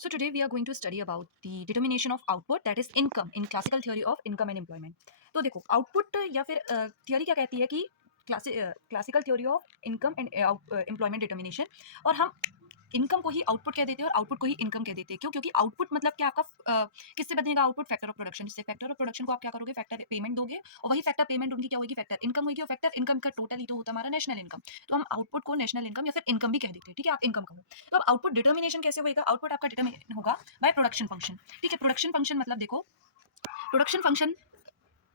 So today we are going to study about the determination of output, that is income, in classical theory of income and employment. तो देखो output या फिर theory क्या कहती है कि classical theory of income and employment determination, और हम इनकम को ही आउटपुट कह देते हैं और आउटपुट को ही इनकम कह देते हैं। क्यों? क्योंकि आउटपुट मतलब क्या आपका किससे बनेगा आउटपुट? फैक्टर ऑफ प्रोडक्शन से। फैक्टर ऑफ प्रोडक्शन को आप क्या करोगे? फैक्टर पेमेंट दोगे, और वही फैक्टर पेमेंट उनकी क्या होगी? फैक्टर इनकम होगी, और फैक्टर इनकम का टोटल ही तो होता है हमारा नेशनल इनकम। तो हम आउटपुट को नेशनल इनकम या फिर इनकम भी कह देते हैं। ठीक है, आप इनकम कहो। तो अब आउटपुट डिटर्मिनेशन कैसे होगा? आउटपुट आपका डिटर्मिन होगा बाय प्रोडक्शन फंक्शन। ठीक है, प्रोडक्शन फंक्शन मतलब देखो, प्रोडक्शन फंक्शन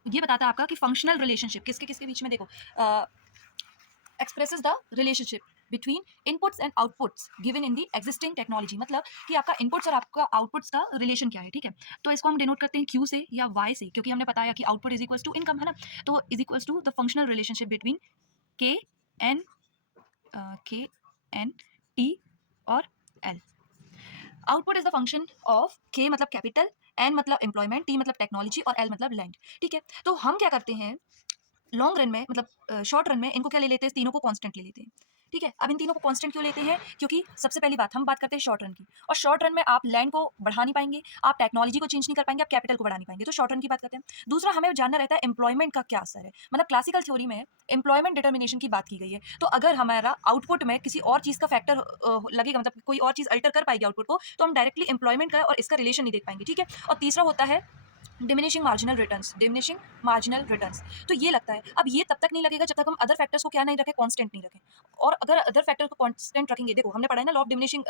ये बताता है आपका कि फंक्शनल रिलेशनशिप किसके किसके बीच में, देखो expresses the relationship between inputs and outputs given in the existing technology. मतलब कि आपका इनपुट्स और आपका आउटपुट्स का रिलेशन क्या है। ठीक है, तो इसको हम डिनोट करते हैं क्यू से या वाई से, क्योंकि हमने बताया कि output is equals to income, है ना। तो is equals to the functional relationship between K N K N T और L. Output is the function of K मतलब कैपिटल, एन मतलब एम्प्लॉयमेंट, टी मतलब टेक्नोलॉजी और एल मतलब लैंड। ठीक है, तो हम क्या करते हैं लॉन्ग रन में, मतलब शॉर्ट रन में इनको क्या ले लेते हैं? तीनों को कांस्टेंट ले लेते हैं। ठीक है, अब इन तीनों को कांस्टेंट क्यों लेते हैं? क्योंकि सबसे पहली बात, हम बात करते हैं शॉर्ट रन की, और शॉर्ट रन में आप लैंड को बढ़ा नहीं पाएंगे, आप टेक्नोलॉजी को चेंज नहीं कर पाएंगे, आप कैपिटल को बढ़ा नहीं पाएंगे। तो शॉर्ट रन की बात करते हैं। दूसरा, हमें जानना रहता है एम्प्लॉयमेंट का क्या असर है। मतलब क्लासिकल थ्योरी में एम्प्लॉयमेंट डिटर्मिनेशन की बात की गई है। तो अगर हमारा आउटपुट में किसी और चीज का फैक्टर लगेगा, मतलब कोई और चीज अल्टर कर पाएगी आउटपुट को, तो हम डायरेक्टली एम्प्लॉयमेंट का और इसका रिलेशन नहीं देख पाएंगे। ठीक है, और तीसरा होता है diminishing marginal returns. Diminishing marginal returns, तो ये लगता है, अब ये तब तक नहीं लगेगा जब तक हम अदर फैक्टर्स को क्या नहीं रखें, कांस्टेंट नहीं रखें। और अगर अदर फैक्टर को कांस्टेंट रखेंगे, देखो हमने पढ़ा है ना law of diminishing,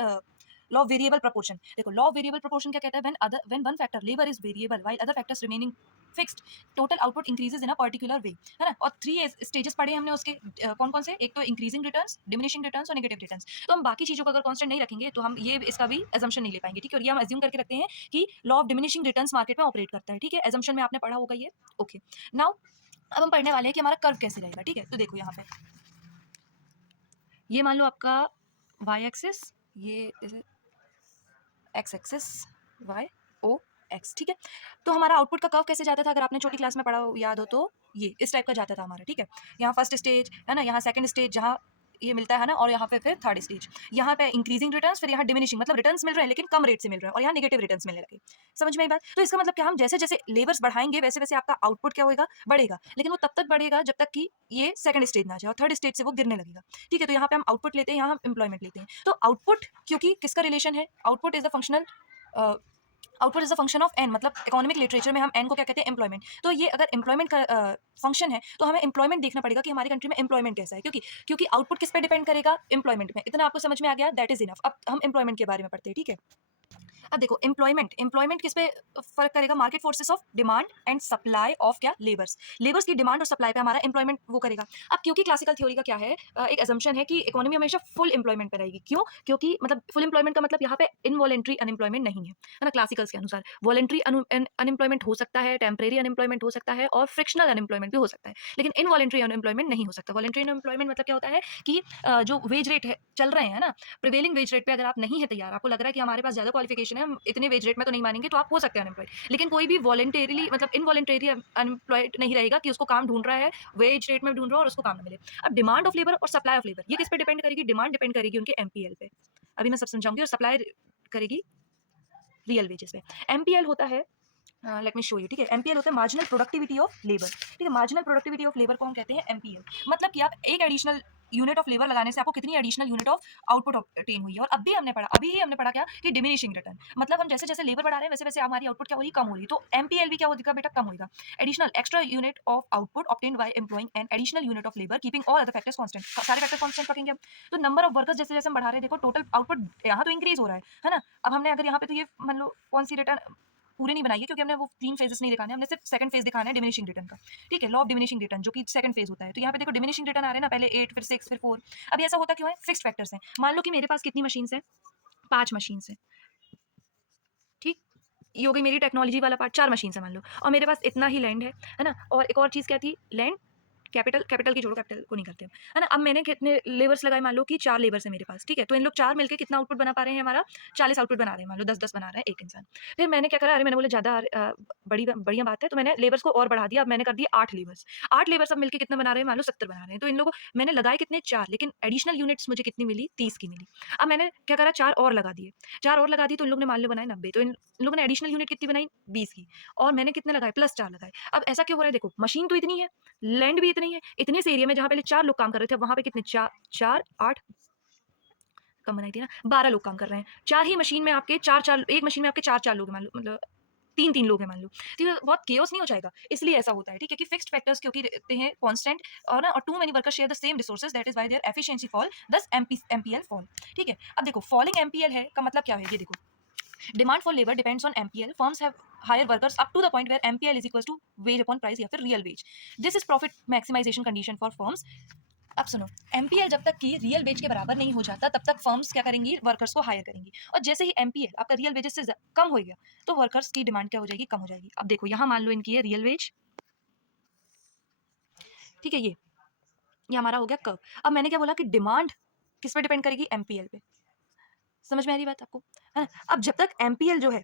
law of variable proportion. देखो लॉ ऑफ वेरिएबल प्रोपोर्शन क्या कहता है? When one factor labour is variable while other factors remaining fixed, total output increases in a particular way, है ना। और 3 स्टेजेस पढ़े हमने उसके, कौन कौन से? एक तो इंक्रीजिंग रिटर्न्स, डिमिनिशिंग रिटर्न्स और नेगेटिव रिटर्न्स। तो हम बाकी चीजों को अगर कांस्टेंट नहीं रखेंगे तो हम ये इसका भी एजम्पशन नहीं ले पाएंगे। ठीक है, और ये हम एज्यूम करके रखते हैं कि law of diminishing returns market में ऑपरेट करता है। ठीक है, एजम्पशन में आपने पढ़ा होगा ये। ओके, नाउ अब हम पढ़ने वाले हैं कि हमारा कर्व कैसे रहेगा। ठीक है, तो देखो यहाँ पे ये मान लो आपका वाई एक्सिस, ये X axis, Y O X. ठीक है, तो हमारा आउटपुट का कर्व कैसे जाता था? अगर आपने छोटी क्लास में पढ़ा हो, याद हो, तो ये इस टाइप का जाता था हमारा। ठीक है, यहाँ फर्स्ट स्टेज है ना, यहाँ सेकंड स्टेज जहाँ ये मिलता है ना, और यहाँ पे फिर थर्ड स्टेज, यहाँ पे इंक्रीजिंग रिटर्न्स, फिर यहाँ डिमिनिशिंग, मतलब रिटर्न्स मिल रहे हैं लेकिन कम रेट से मिल रहे हैं, और यहाँ नेगेटिव रिटर्न्स मिलने लगे। समझ में आई बात? तो इसका मतलब क्या, हम जैसे जैसे लेबर्स बढ़ाएंगे वैसे वैसे आपका आउटपुट क्या होगा? बढ़ेगा, लेकिन वो तब तक बढ़ेगा जब तक कि ये सेकंड स्टेज ना आ जाए, और थर्ड स्टेज से वो गिरने लगेगा। ठीक है, तो यहाँ पे हम आउटपुट लेते हैं, यहाँ हम एम्प्लॉयमेंट लेते हैं। तो आउटपुट, क्योंकि किसका रिलेशन है? Output is the functional, output is a function of N, मतलब इकोनॉमिक लिटरेचर में हम एन को क्या कहते हैं? एम्प्लॉयमेंट। तो ये अगर एम्प्लॉयमेंट का फंक्शन है, तो हमें एम्प्लॉयमेंट देखना पड़ेगा कि हमारी कंट्री में एम्प्लॉयमेंट कैसा है, क्योंकि क्योंकि आउटपुट किस पे डिपेंड करेगा? एम्प्लॉयमेंट में। इतना आपको समझ में आ गया? That is enough. अब हम एम्प्लॉयमेंट के बारे में पढ़ते हैं। ठीक है, अब देखो एम्प्लॉयमेंट, एम्प्लॉयमेंट किस पे फर्क करेगा? Market forces of demand and supply of क्या? लेबर्स। लेबर्स की डिमांड और सप्लाई पे हमारा एम्प्लॉयमेंट वो करेगा। अब क्योंकि क्लासिकल थ्योरी का क्या है, एक असम्पशन है कि इकोनॉमी हमेशा फुल एम्प्लॉयमेंट पे रहेगी। क्यों? क्योंकि मतलब फुल एम्प्लॉयमेंट का मतलब यहाँ पे इनवॉलेंट्री अनएम्प्लॉयमेंट नहीं है ना। क्लासिकल्स के अनुसार वॉलेंट्री अनएम्प्लॉयमेंट हो सकता है, टेम्परेरी अनएम्प्लॉयमेंट हो सकता है, और फ्रिक्शनल अनएम्प्लॉयमेंट भी हो सकता है, लेकिन इनवॉलेंट्री अनएम्प्लॉयमेंट नहीं हो सकता। वॉलेंट्री अनएम्प्लॉयमेंट मतलब क्या होता है कि जो वेज रेट है चल रहे हैं ना, प्रिवेलिंग वेज रेट पे अगर आप नहीं है तैयार, आपको लग रहा है कि हमारे पास ज्यादा क्वालिफिकेशन है, हम इतने वेज रेट में तो नहीं मानेंगे, तो आप हो सकते हैं अनएम्प्लॉयड। लेकिन कोई भी वॉलंटेरली, मतलब इनवॉलंटरी अनएम्प्लॉयड नहीं रहेगा कि उसको काम ढूंढ रहा है, वेज रेट में ढूंढ रहा है और उसको काम ना मिले। अब डिमांड ऑफ लेबर और सप्लाई ऑफ लेबर, ये किस पे डिपेंड करेगी? डिमांड डिपेंड करेगी उनके एमपीएल पे, अभी मैं सब समझाऊंगी, और सप्लाई करेगी रियल वेजेस पे। एमपीएल होता है, लेट मी शो यू। ठीक है, एमपीएल होता है मार्जिनल प्रोडक्टिविटी ऑफ लेबर। ठीक है, मार्जिनल प्रोडक्टिविटी ऑफ लेबर को हम कहते हैं एमपीएल। मतलब कि आप एक एडिशनल यूनिट ऑफ लेबर लगाने से आपको कितनी additional unit of output obtain हुई है। और अभी ही हमने पढ़ा क्या कि डिमिनिशिंग रिटर्न, मतलब हम जैसे जैसे लेबर बढ़ा रहे हैं वैसे वैसे हमारी आउटपुट क्या हो रही? कम हो रही। तो एमपीएल भी क्या होगा बेटा? कम होगा। Additional extra unit of output obtained by employing an additional unit of labour keeping all other factors constant. सारे फैक्टर कांस्टेंट रखेंगे हम। तो नंबर ऑफ वर्कर्स जैसे जैसे हम बढ़ा रहे हैं, देखो टोटल आउटपुट यहाँ तो इंक्रीज हो रहा है ना। अब हमने अगर यहाँ पे तो ये मान लो कौन सी रिटर्न पूरे नहीं बनाई है, क्योंकि हमने वो 3 फेजेस नहीं दिखाने, हमने सिर्फ सेकंड फेज दिखाना है डिमिनिशिंग रिटर्न का। ठीक है, लॉ ऑफ डिमिनिशिंग रिटर्न जो कि सेकंड फेज होता है। तो यहाँ पे देखो डिमिनिशिंग रिटर्न आ रहे हैं ना, पहले 8 फिर 6 फिर 4। अब ऐसा होता क्यों है? फिक्स्ड फैक्टर्स हैं। मान लो कि मेरे पास कितनी मशीन्स हैं? 5 मशीन्स हैं। ठीक, ये हो गई मेरी टेक्नोलॉजी वाला पार्ट। 4 मशीन्स है मान लो, और मेरे पास इतना ही लैंड है ना। और एक और चीज क्या थी? लैंड कैपिटल कैपिटल की जोड़ो, कैपिटल को नहीं करते हम, है ना। अब मैंने कितने लेबर्स लगाए, मान लो कि 4 लेबर्स है मेरे पास, ठीक है। तो इन लोग 4 मिलके कितना आउटपुट बना पा रहे हैं हमारा, 40 आउटपुट बना रहे हैं, मान लो 10-10 बना रहा है एक इंसान। फिर मैंने क्या करा, अरे मैंने बोला ज़्यादा बढ़िया बात है, तो मैंने लेबर्स को और बढ़ा दिया। अब मैंने कर दिया 8 लेबर्स। 8 लेबर्स अब मिलके कितना बना रहे हैं, मान लो 70 बना रहे हैं। तो इन लोगों मैंने लगाए कितने, 4, लेकिन एडिशनल यूनिट्स मुझे कितनी मिली, 30 की मिली। अब मैंने क्या करा, 4 और लगा दिए, 4 और लगा दी, तो इन लोगों ने मान लो बनाए 90। तो इन लोगों ने एडिशनल यूनिट कितनी बनाई, 20 की। और मैंने कितने लगाए, प्लस 4 लगाए। अब ऐसा क्यों हो रहा है, देखो मशीन तो इतनी है, लैंड भी इतनी है, इतने से एरिया में जहाँ पहले 4 लोग काम कर रहे थे, वहाँ पे कितने, 4 8 कम बनाई थी ना, 12 लोग काम कर रहे हैं। 4 ही मशीन में आपके 4-4, एक मशीन में आपके 4-4 लोग हैं मान लो, मतलब 3-3 लोग हैं मान लो। तो ये बहुत केओस नहीं हो जाएगा? इसलिए ऐसा होता है, ठीक है, कि फिक्स्ड फैक्टर्स क्योंकि रहते हैं कांस्टेंट, और ना, और too many workers share the same resources, that is why their efficiency fall, thus MPL fall, ठीक है। अब देखो फॉलिंग एमपीएल है का मतलब क्या है, ये देखो, demand for labour depends on MPL, firms have hire workers up to the point where MPL is equals to wage upon price या फिर real wage. This is profit maximisation condition for firms. अब सुनो, MPL जब तक कि real veg के बराबर नहीं हो जाता, तब तक फर्म्स क्या करेंगी, वर्कर्स को हायर करेंगी। और जैसे ही एमपीएल आपका रियल वेजेस से कम हो गया, तो वर्कर्स की डिमांड क्या हो जाएगी, कम हो जाएगी। अब देखो यहाँ मान लो इनकी है रियल वेज, ठीक है, ये हमारा हो गया कर्व। अब मैंने क्या बोला कि डिमांड किस पे डिपेंड करेगी, एमपीएल पे। समझ में आ रही बात आपको, है ना। अब जब तक एमपीएल जो है,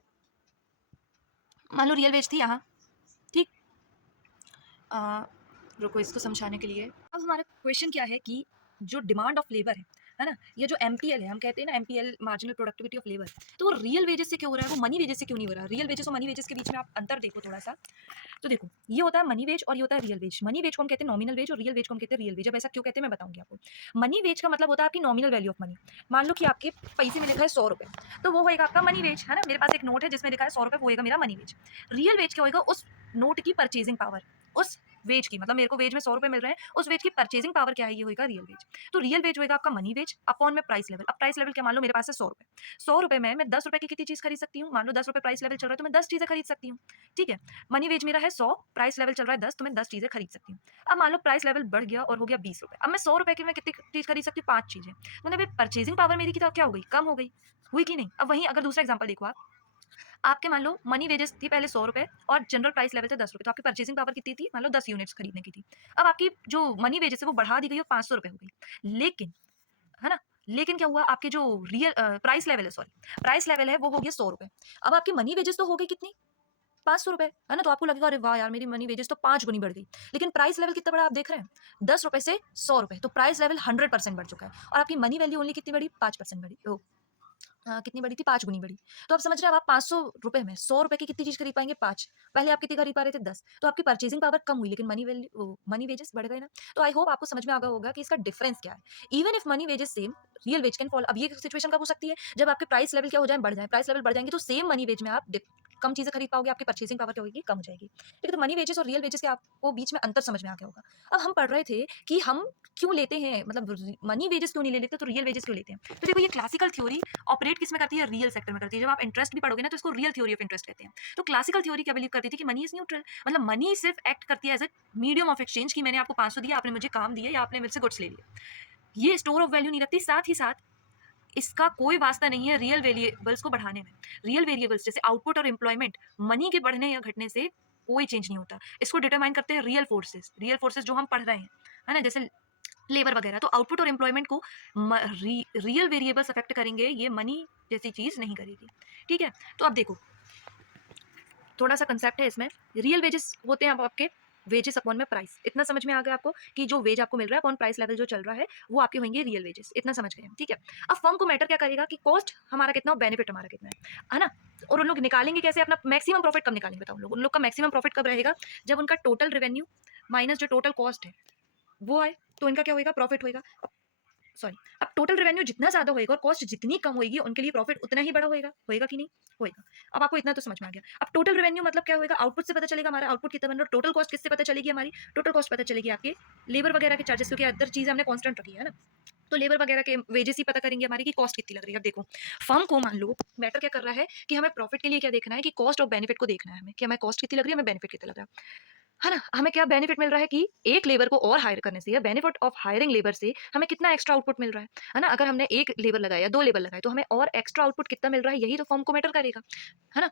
मान लो रियल वेज थी यहाँ, ठीक, रुको इसको समझाने के लिए। अब हमारा क्वेश्चन क्या है कि जो डिमांड ऑफ लेबर है ना, ये जो एमपीएल है, हम कहते हैं ना MPL marginal productivity of labour, तो वो रियल वेजेस से क्यों हो रहा है, वो मनी वेजेस से क्यों नहीं हो रहा है। रियल वेजेस और मनी वेजेस के बीच में आप अंतर देखो थोड़ा सा। तो देखो, ये होता है मनी वेज और ये होता है रियल वेज। मनी वेज को हम कहते हैं नॉमिनल वेज और रियल वेज को हम कहते हैं रियल वेज। अब ऐसा क्यों कहते हैं मैं बताऊंगी आपको। मनी वेज का मतलब होता है आपकी नॉमिनल वैल्यू ऑफ मनी। मान लो कि आपके पैसे में लिखा है 100 रुपए, तो वो होएगा आपका मनी वेज, है ना। मेरे पास एक नोट है जिसमें लिखा है 100 रुपए, वो होएगा मेरा मनी वेज। रियल वेज क्या होएगा, उस नोट की परचेजिंग पावर, उस वेज की, मतलब मेरे को वेज में 100 रुपए मिल रहे हैं, उस वेज की परचेजिंग पावर क्या है, ये होएगा रियल वेज। तो रियल वेज होएगा आपका मनी वेज अपॉन में प्राइस लेवल। अब प्राइस लेवल क्या, मान लो मेरे पास है 100 रुपए, 100 रुपए में मैं 10 रुपए की कितनी चीज खरीद सकती हूँ, मान लो 10 रुपए प्राइस लेवल चल रहा है, तो मैं 10 चीजें खरीद सकती हूँ, ठीक है। मनी वेज मेरा है 100, प्राइस लेवल चल रहा है 10, तो मैं 10 चीजें खरीद सकती हूँ। अब मान लो प्राइस लेवल बढ़ गया और हो गया 20 रुपए, अब मैं 100 रुपए की मैं कितनी चीज खरीद सकती हूँ, 5 चीजें। मतलब परचेजिंग पावर मेरी की क्या हो गई, कम हो गई, हुई कि नहीं। अब वहीं अगर दूसरा एग्जाम्पल देखो आप, आपके मान लो मनी वेजेस थी पहले 100 रुपए और जनरल प्राइस लेवल थे 10 रुपए, तो आपकी परचेसिंग पावर कितनी थी, मान लो 10 यूनिट्स खरीदने की थी। अब आपकी जो मनी वेजेस है वो बढ़ा दी गई और 500 रुपए हो गई, लेकिन, है ना, लेकिन क्या हुआ, आपके जो रियल प्राइस लेवल है, सॉरी, प्राइस लेवल है वो हो गया 100 रुपए। अब आपकी मनी वेजेस तो हो गई कितनी, 500 रुपए, है ना। तो आपको लगेगा अरे वाह यार, मेरी मनी वेजेस तो 5 गुनी बढ़ गई, लेकिन प्राइस लेवल कितना बड़ा आप देख रहे हैं, 10 रुपए से 100 रुपए, तो प्राइस लेवल 100% बढ़ चुका है। और आपकी मनी वैल्यू ओनली कितनी बढ़ी, 5% बढ़ी, कितनी बड़ी थी, 5 गुनी बड़ी। तो आप समझ रहे हैं, अब आप 500 रुपए में 100 रुपए की कितनी चीज खरीद पाएंगे, 5। पहले आप कितनी खरीद पा रहे थे, 10। तो आपकी परचेजिंग पावर कम हुई, लेकिन मनी वैल्यू, मनी वेजेस बढ़ गए ना। तो आई होप आपको समझ में आ गया होगा कि इसका डिफरेंस क्या है। Even if money wages same, real veg can fall. अब ये सिचुएशन कब हो सकती है, जब आपके प्राइस लेवल क्या हो जाए, बढ़ जाए, प्राइस लेवल बढ़ जाएंगे, तो सेम मनी वेज में आप कम चीजें खरीद पाओगे, आपकी परचेसिंग पावर क्या होगी, कम हो जाएगी, ठीक है। तो मनी वेजेस और रियल वेजेस के आपको बीच में अंतर समझ में आ गया होगा। अब हम पढ़ रहे थे कि हम क्यों लेते हैं, मतलब मनी वेजेस क्यों नहीं ले लेते, तो रियल वेजेस क्यों लेते हैं। तो देखो, ये क्लासिकल थ्योरी ऑपरेट किस में करती है, रियल सेक्टर में करती है। जब आप इंटरेस्ट भी पढ़ोगे ना, तो इसको रियल थ्योरी ऑफ इंटरेस्ट कहते हैं। तो क्लासिकल थ्योरी क्या बिलीव करती थी कि मनी इज न्यूट्रल, मतलब मनी सिर्फ एक्ट करती है as a medium of exchange, की मैंने आपको 500 दिया, आपने मुझे काम दिया, या आपने मेरे से गुड्स ले लिया, ये स्टोर ऑफ वैल्यू नहीं रखती। साथ ही साथ इसका कोई वास्ता नहीं है रियल वेरिएबल्स को बढ़ाने में। रियल वेरिएबल्स जैसे आउटपुट और एम्प्लॉयमेंट, मनी के बढ़ने या घटने से कोई चेंज नहीं होता। इसको डिटरमाइन करते हैं रियल फोर्सेस, रियल फोर्सेस जो हम पढ़ रहे हैं, है ना, जैसे लेबर वगैरह। तो आउटपुट और एम्प्लॉयमेंट को रियल वेरिएबल्स अफेक्ट करेंगे, ये मनी जैसी चीज नहीं करेगी, ठीक है। तो अब देखो, थोड़ा सा कंसेप्ट है इसमें। रियल वेजेस होते हैं अब आपके वेजेस अपॉन में प्राइस, इतना समझ में आ गया आपको कि जो वेज आपको मिल रहा है अपॉन प्राइस लेवल जो चल रहा है, वो आपके होंगे रियल वेजेस, इतना समझ गए हम, ठीक है। अब फर्म को मैटर क्या करेगा कि कॉस्ट हमारा कितना और बेनिफिट हमारा कितना है ना। और उन लोग निकालेंगे कैसे अपना मैक्सिमम प्रॉफिट, कब निकालेंगे बताओ, उन लोग का मैक्सिमम प्रॉफिट कब रहेगा, जब उनका टोटल रेवेन्यू माइनस जो टोटल कॉस्ट है वो आए, तो इनका क्या होगा, प्रॉफिट होगा। सॉरी, अब टोटल रेवेन्यू जितना ज्यादा होएगा और कॉस्ट जितनी कम होगी, उनके लिए प्रॉफिट उतना ही बड़ा होएगा, होएगा कि नहीं, होएगा। अब आपको इतना तो समझ में आ गया। अब टोटल रेवेन्यू मतलब क्या होएगा, आउटपुट से पता चलेगा हमारा आउटपुट कितना बन रहा है। टोटल कॉस्ट किससे पता चलेगी, हमारी टोटल कॉस्ट पता चलेगी आपके लेबर वगैरह के चार्जेस, क्योंकि अदर चीजें हमने कांस्टेंट रखी है ना। तो लेबर वगैरह के वेजेस ही पता करेंगे हमारी कि कॉस्ट कितनी लग रही है। अब देखो, फर्म को मान लो मैटर क्या कर रहा है कि हमें प्रॉफिट के लिए क्या देखना है, कि कॉस्ट और बेनिफिट को देखना है हमें, कि हमें कॉस्ट कितनी लग रही है, हमें बेनिफिट कितना लग रहा है ना। हमें क्या बेनिफिट मिल रहा है कि एक लेबर को और हायर करने से, या बेनिफिट ऑफ हायरिंग लेबर से हमें कितना एक्स्ट्रा आउटपुट मिल रहा है ना। अगर हमने एक लेबर लगाया, 2 लेबर लगाए, तो हमें और एक्स्ट्रा आउटपुट कितना मिल रहा है, यही तो फर्म को मैटर करेगा, है ना।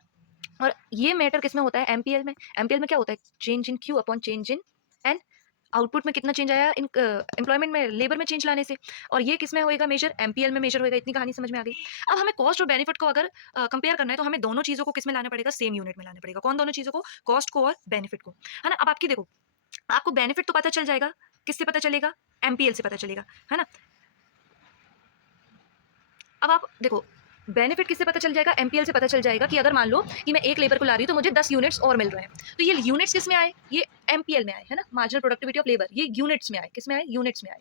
और ये मैटर किसमें होता है, एमपीएल में। एमपीएल में क्या होता है, change in Q upon change in an, output में कितना चेंज आया इन एम्प्लॉयमेंट में, लेबर में चेंज लाने से। और ये किस में होएगा मेजर, एमपीएल में मेजर होएगा। इतनी कहानी समझ में आ गई। अब हमें कॉस्ट और बेनिफिट को अगर कंपेयर करना है तो हमें दोनों चीज़ों को किस में लाना पड़ेगा, सेम यूनिट में लाना पड़ेगा। कौन दोनों चीज़ों को, कॉस्ट को और बेनिफिट को, है ना। अब आपकी देखो, आपको बेनिफिट तो पता चल जाएगा, किससे पता चलेगा, एमपीएल से पता चलेगा, है ना। अब आप देखो, बेनिफिट किससे पता चल जाएगा, एमपीएल से पता चल जाएगा कि अगर मान लो कि मैं एक लेबर को ला रही हूँ तो मुझे 10 यूनिट्स और मिल रहे हैं। तो ये यूनिट्स किस में आए, ये एमपीएल में आए, है ना, मार्जिनल प्रोडक्टिविटी ऑफ लेबर। ये यूनिट्स में आए, किस में आए, यूनिट्स में आए।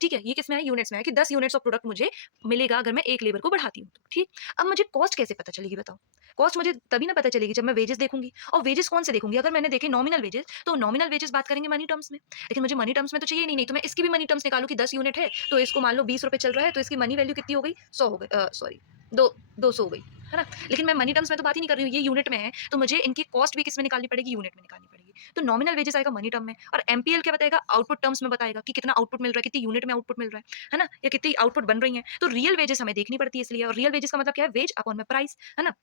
ठीक है, ये किस में आए, यूनिट्स में आए कि 10 यूनिट्स ऑफ प्रोडक्ट मुझे मिलेगा अगर मैं एक लेबर को बढ़ाती हूँ तो। ठीक। अब मुझे कॉस्ट कैसे पता चलेगी बताओ। कॉस्ट मुझे तभी ना पता चलेगी जब मैं वेजेस देखूंगी। और वेजेस कौन से देखूंगी, अगर मैंने देखे नॉमिनल वेजेस तो नॉमिनल वेजेस बात करेंगे मनी टर्म्स में। लेकिन मुझे मनी टर्म्स में तो चाहिए नहीं, तो मैं इसकी भी मनी टर्म्स निकालू कि 10 यूनिट है तो इसको मान लो 20 रुपए चल रहा है, तो इसकी मनी वैल्यू कितनी हो गई, 100 हो गई, सॉरी, दो 200 हो गई, है ना। लेकिन मैं मनी टर्म्स में तो बात ही नहीं कर रही हूँ, ये यूनिट में है तो मुझे इनकी कॉस्ट भी किस में निकालनी पड़ेगी, यूनिट में निकालनी पड़ेगी। तो नॉमिनल वेजेस आएगा मनी टर्म में, और एमपीएल क्या बताएगा, आउटपुट टर्म्स में बताएगा कि कितना आउटपुट मिल रहा है, कितनी यूनिट में आउटपुट मिल रहा है ना, या कितनी आउटपुट बन रही है। तो रियल वेजेस हमें देखनी पड़ती है इसलिए। और रियल वेजेस का मतलब क्या है, वेज अपॉन में प्राइस, है ना।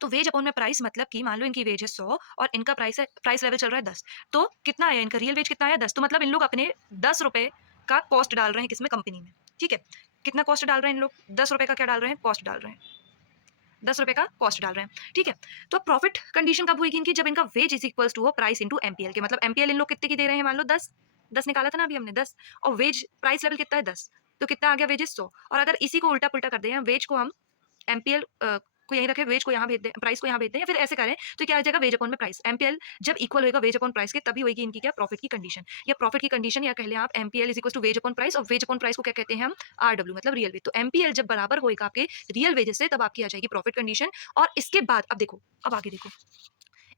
तो वेज अपॉन में प्राइस मतलब कि मान लो इनकी वेज है 100 और इनका प्राइस है, प्राइस लेवल चल रहा है 10, तो कितना आया इनका रियल वेज, कितना आया 10। तो मतलब इन लोग अपने 10 रुपए का कॉस्ट डाल रहे हैं किसमें, कंपनी में। ठीक है, कितना कॉस्ट डाल रहे हैं इन लोग, 10 रुपए का क्या डाल रहे हैं, कॉस्ट डाल रहे हैं, 10 रुपए का कॉस्ट डाल रहे हैं। ठीक है, तो प्रॉफिट कंडीशन कब हुई इनकी, जब इनका wage is equals to price into MPL के। मतलब एमपीएल इन लोग कितने की दे रहे हैं, मान लो 10, 10 निकाला था ना अभी हमने 10, और वेज प्राइस लेवल कितना है 10, तो कितना आ गया वेजेस 100। और अगर इसी को उल्टा पुल्टा कर दें, वेज को हम एमपीएल को यहीं रखें, वेज को यहाँ भेज दें, प्राइस को यहाँ भेज दें, या फिर ऐसे करें तो क्या आ जाएगा, वेज अपॉन में प्राइस। एमपीएल जब इक्वल होगा वेज अपॉन प्राइस के, तभी होगी इनकी क्या, प्रॉफिट की कंडीशन। या प्रॉफिट की कंडीशन, या कह लें आप MPL is equal to wage upon price, और वेज अपॉन प्राइस को क्या कहते हैं हम, आरडब्ल्यू, मतलब रियल वेज। तो एमपीएल जब बराबर होगा आपके रियल वेजेस से, तब आपकी आ जाएगी प्रॉफिट कंडीशन। और इसके बाद अब देखो, अब आगे देखो,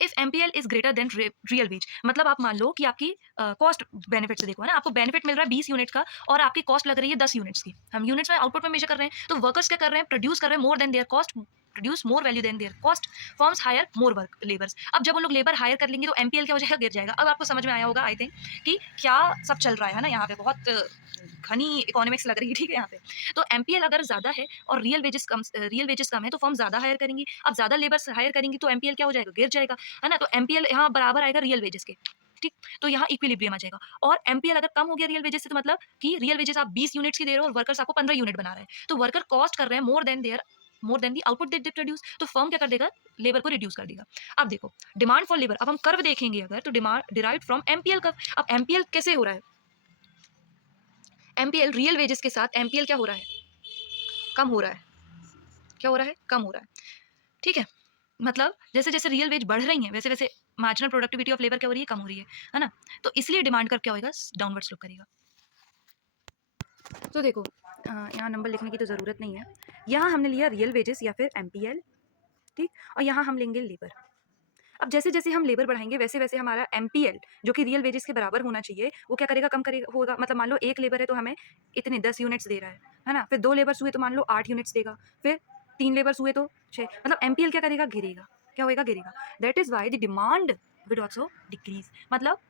if MPL is greater than real veg, मतलब आप मान लो कि आपकी कॉस्ट बेनिफिट से देखो, है ना, आपको बेनिफिट मिल रहा है 20 यूनिट का और आपकी कॉस्ट लग रही है 10 यूनिट्स की। हम यूनिट्स में आउटपुट में मेजर कर रहे हैं, तो वर्कर्स क्या कर रहे हैं, प्रोड्यूस कर रहे हैं more than their cost, produce more value than their cost, firms hire more work labours. अब जब वो लोग लेबर हायर कर लेंगे तो एमपीएल क्या हो जाएगा, गिर जाएगा। अब आपको समझ में आया होगा आई थिंक कि क्या सब चल रहा है ना, यहाँ पे बहुत घनी इकोनॉमिक्स लग रही है। ठीक है, यहाँ पे तो एमपीएल अगर ज्यादा है और रियल वेजेस कम है तो फर्म ज्यादा हायर करेंगी। अब ज्यादा लेबर हायर करेंगी तो एमपीएल क्या हो जाएगा, गिर जाएगा, है ना। तो एमपीएल यहाँ बराबर आएगा रियल वेजेस के। ठीक, तो यहाँ इक्विलिब्रियम आ जाएगा। और एमपीएल अगर कम हो गया रियल वेजेस से, तो मतलब कि रियल वेजेस आप 20 यूनिट्स की दे रहे हो और वर्कर्स आपको 15 यूनिट बना रहे हैं, तो वर्कर कॉस्ट कर रहे हैं more then the output they produce, तो फर्म क्या कर देगा, लेबर को रिड्यूस कर देगा। अब देखो डिमांड फॉर लेबर, अब हम कर्व देखेंगे अगर, तो demand derived from MPL curve. अब एमपीएल कैसे हो रहा है, एमपीएल रियल वेजेस के साथ एमपीएल क्या हो रहा है, कम हो रहा है, क्या हो रहा है, कम हो रहा है। ठीक है, मतलब जैसे जैसे रियल वेज बढ़ रही हैं वैसे वैसे मार्जिनल प्रोडक्टिविटी ऑफ लेबर क्या हो रही है, कम हो रही है ना। तो इसलिए डिमांड कर क्या होगा, डाउनवर्ड स्लोप करेगा। तो देखो यहाँ नंबर लिखने की तो ज़रूरत नहीं है, यहाँ हमने लिया रियल वेजेस या फिर एमपीएल। ठीक, और यहाँ हम लेंगे लेबर। अब जैसे जैसे हम लेबर बढ़ाएंगे वैसे वैसे हमारा एमपीएल जो कि रियल वेजेस के बराबर होना चाहिए, वो क्या करेगा, कम करेगा होगा। मतलब मान लो एक लेबर है तो हमें इतने 10 यूनिट्स दे रहा है ना। फिर 2 लेबर्स हुए तो मान लो 8 यूनिट्स देगा, फिर 3 लेबर्स हुए तो 6। मतलब एमपीएल क्या करेगा, गिरेगा, क्या होएगा, गिरेगा। That is why the demand will also decrease. मतलब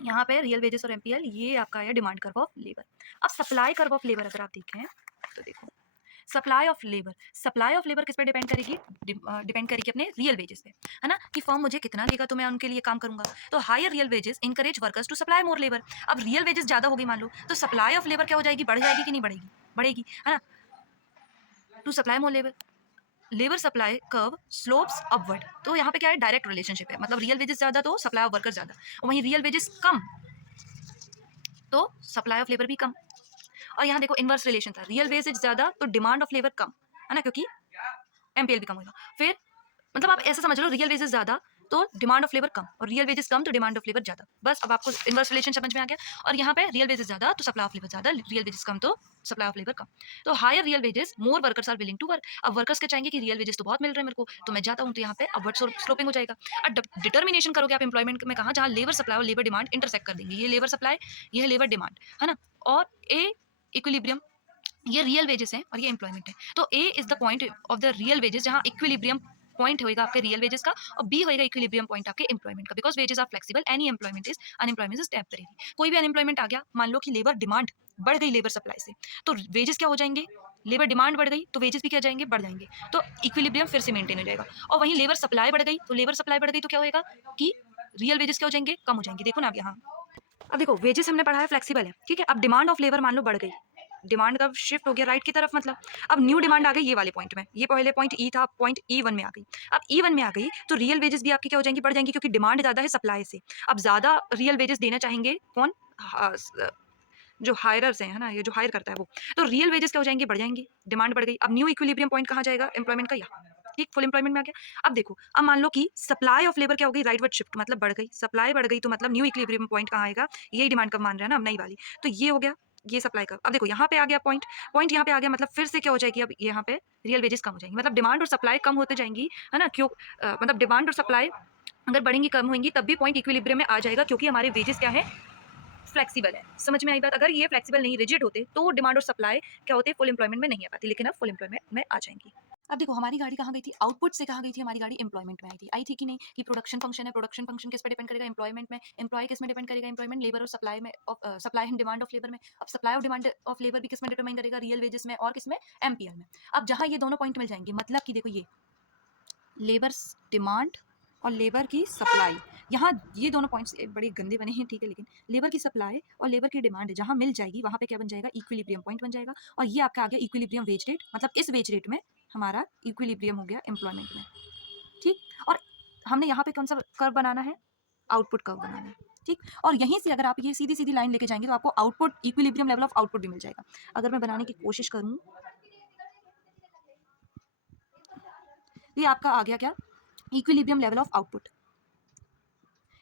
यहाँ पे रियल वेजेस और एमपीएल ये आपका है डिमांड कर्व ऑफ लेबर। अब सप्लाई कर्व ऑफ लेबर अगर आप देखें तो देखो, सप्लाई ऑफ लेबर किस पे डिपेंड करेगी, डिपेंड करेगी अपने रियल वेजेस पे, है ना, कि फर्म मुझे कितना देगा तो मैं उनके लिए काम करूंगा। तो higher real wages encourage workers to supply more labour. अब रियल वेजेस ज्यादा होगी मान लो, तो सप्लाई ऑफ लेबर क्या हो जाएगी, बढ़ जाएगी कि नहीं बढ़ेगी, बढ़ेगी, है ना, to supply more labour. Labour supply curve slopes upward. तो यहाँ पे क्या है, डायरेक्ट रिलेशनशिप है, मतलब रियल वेजेस ज्यादा तो सप्लाई ऑफ वर्कर ज्यादा, वहीं रियल वेजेस कम तो सप्लाई ऑफ लेबर भी कम। और यहाँ देखो इनवर्स रिलेशन था, रियल वेजेस ज्यादा तो डिमांड ऑफ लेबर कम, है ना, क्योंकि एमपीएल भी कम होगा। फिर मतलब आप ऐसा समझ लो, रियल वेजेस ज्यादा तो डिमांड ऑफ लेबर कम, और रियल वेजेस कम तो डिमांड ऑफ लेबर ज्यादा। बस अब आपको इनवर्स रिलेशन समझ में आ गया। और यहाँ पे रियल वेजेस ज्यादा तो सप्लाई ऑफ लेबर ज्यादा, रियल वेजेस कम तो सप्लाई ऑफ लेबर कम। तो higher real wages more workers are willing to work. अब वर्कर्स क्या चाहेंगे कि रियल वेजेस तो बहुत मिल रहे हैं मेरे को, तो मैं जाता हूँ, तो यहाँ पे अपवर्ड स्लोपिंग हो जाएगा। अब डिटर्मिनेशन करोगे आप एम्प्लॉयमेंट में कहाँ, जहाँ लेबर सप्लाई और लेबर डिमांड इंटरसेक्ट कर देंगे। ये लेबर सप्लाई, ये है लेबर डिमांड, है ना। और ए इक्विलिब्रियम, ये रियल वेजेस हैं और ये एम्प्लॉयमेंट है। तो A is the point of the real wages जहाँ इक्विलिब्रियम पॉइंट होएगा आपके रियल वेजेस का, और बी होएगा इक्विलिब्रियम पॉइंट आपके एम्प्लॉयमेंट का। Because wages are flexible, any unemployment is temporary. कोई भी अनएम्प्लॉयमेंट आ गया, मान लो कि लेबर डिमांड बढ़ गई लेबर सप्लाई से, तो वेजेस क्या हो जाएंगे, लेबर डिमांड बढ़ गई तो वेजेस भी क्या जाएंगे, बढ़ जाएंगे। तो इक्विलिब्रियम फिर से मेंटेन हो जाएगा। और वहीं लेबर सप्लाई बढ़ गई तो लेबर सप्लाई बढ़ गई तो क्या होएगा कि रियल वेजेस क्या हो जाएंगे, कम हो जाएंगे। देखो ना अब यहाँ अब देखो वेजेस हमने पढ़ा है फ्लेक्सिबल है, ठीक है। अब डिमांड ऑफ लेबर मान लो बढ़ गई, डिमांड का शिफ्ट हो गया राइट की तरफ, मतलब अब न्यू डिमांड आ गई ये वाले पॉइंट में, ये पहले पॉइंट ई था, पॉइंट ई1 में आ गई। अब ई1 में आ गई तो रियल वेजेस भी आपकी क्या हो जाएंगी, बढ़ जाएंगी, क्योंकि डिमांड ज्यादा है सप्लाई से। अब ज्यादा रियल वेजेस देना चाहेंगे कौन, जो हायरर्स हैं, है ना, ये जो हायर करता है वो। तो रियल वेजेस क्या हो जाएंगे, बढ़ जाएंगी, डिमांड बढ़ गई। अब न्यू इक्विलिब्रियम पॉइंट कहाँ जाएगा, एम्प्लॉयमेंट का यहाँ, ठीक, फुल एम्प्लॉयमेंट में आ गया। अब देखो, अब मान लो कि सप्लाई ऑफ लेबर क्या हो गई, राइटवर्ड शिफ्ट, मतलब बढ़ गई, सप्लाई बढ़ गई तो मतलब न्यू इक्विलिब्रियम पॉइंट कहाँ आएगा, यही डिमांड कब मान रहे हैं ना, अब नई वाली। तो ये हो गया, ये सप्लाई का। अब देखो यहाँ पे आ गया पॉइंट, पॉइंट यहाँ पे आ गया, मतलब फिर से क्या हो जाएगी, अब यहाँ पे रियल वेजेस कम हो जाएंगी, मतलब डिमांड और सप्लाई कम होते जाएंगी, है ना, क्यों, मतलब डिमांड और सप्लाई अगर बढ़ेंगी कम होंगी तब भी पॉइंट इक्विलिब्रियम में आ जाएगा, क्योंकि हमारे वेजेस क्या है, फ्लेक्सिबल है। समझ में आई बात, अगर ये फ्लेक्सिबल नहीं, रिजिड होते तो डिमांड और सप्लाई क्या होते, फुल एम्प्लॉयमेंट में नहीं आ पाती, लेकिन अब फुल एम्प्लॉयमेंट में आ जाएंगी। अब देखो हमारी गाड़ी कहाँ गई थी, आउटपुट से कहाँ गई थी, हमारी गाड़ी एम्प्लॉयमेंट में आई थी कि नहीं, कि प्रोडक्शन फंक्शन है, प्रोडक्शन फंक्शन किस पे डिपेंड करेगा, एम्प्लॉयमेंट में, एम्प्लॉय किस में डिपेंड करेगा, एम्प्लॉयमेंट, लेबर और सप्लाई में, supply and demand of labour में। अब सप्लाई और डिमांड ऑफ लेबर भी किस में डिटरमाइन करेगा, रियल वेजेस में, और किस में, एमपीएल में। अब जहाँ ये दोनों पॉइंट मिल जाएंगे, मतलब कि देखो ये लेबर डिमांड और लेबर की सप्लाई, यहाँ ये दोनों पॉइंट्स बड़े गंदे बने हैं, ठीक है, लेकिन लेबर की सप्लाई और लेबर की डिमांड जहाँ मिल जाएगी वहाँ पे क्या बन जाएगा, इक्विलिब्रियम पॉइंट बन जाएगा। और ये आपका आ गया इक्विलिब्रियम वेज रेट, मतलब इस वेज रेट में हमारा इक्विलिब्रियम हो गया एम्प्लॉयमेंट में, ठीक। और हमने यहाँ पे कौन सा कर्व बनाना है, आउटपुट कर्व बनाना है, ठीक। और यहीं से अगर आप ये सीधी सीधी लाइन लेके जाएंगे तो आपको output, equilibrium level of output भी मिल जाएगा। अगर मैं बनाने की कोशिश करूँ, ये आपका आ गया क्या, इक्विलिब्रियम लेवल ऑफ आउटपुट,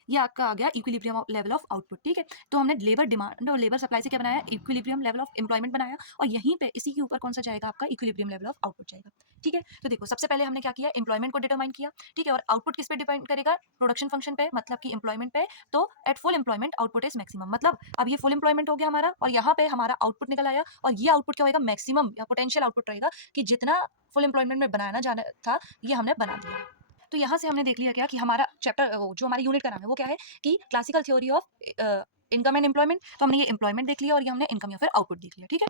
ये आपका आ गया इक्विलिब्रियम लेवल ऑफ आउटपुट, ठीक है। तो हमने लेबर डिमांड और लेबर सप्लाई से क्या बनाया, इक्विलिब्रियम लेवल ऑफ एम्प्लॉयमेंट बनाया, और यहीं पे इसी के ऊपर कौन सा जाएगा, आपका इक्विलिब्रियम लेवल ऑफ आउटपुट जाएगा, ठीक है। तो देखो सबसे पहले हमने क्या किया, एम्प्लॉयमेंट को डिटरमाइन किया, ठीक है, और आउटपुट किस पे डिपेंड करेगा, प्रोडक्शन फंक्शन पे, मतलब कि एम्प्लॉयमेंट पे। तो at full employment output is maximum, मतलब अब ये फुल एम्प्लॉयमेंट हो गया हमारा, और यहाँ पे हमारा आउटपुट निकल आया, और ये आउटपुट क्या होगा, मैक्सिमम या पोटेंशियल आउटपुट रहेगा, कि जितना फुल एम्प्लॉयमेंट में बनाना जाना था ये हमने बना दिया। तो यहाँ से हमने देख लिया क्या, कि हमारा चैप्टर जो हमारी यूनिट का नाम है वो क्या है, कि classical theory of income and employment. तो हमने ये एम्प्लॉयमेंट देख लिया और ये हमने इनकम या फिर आउटपुट देख लिया, ठीक है।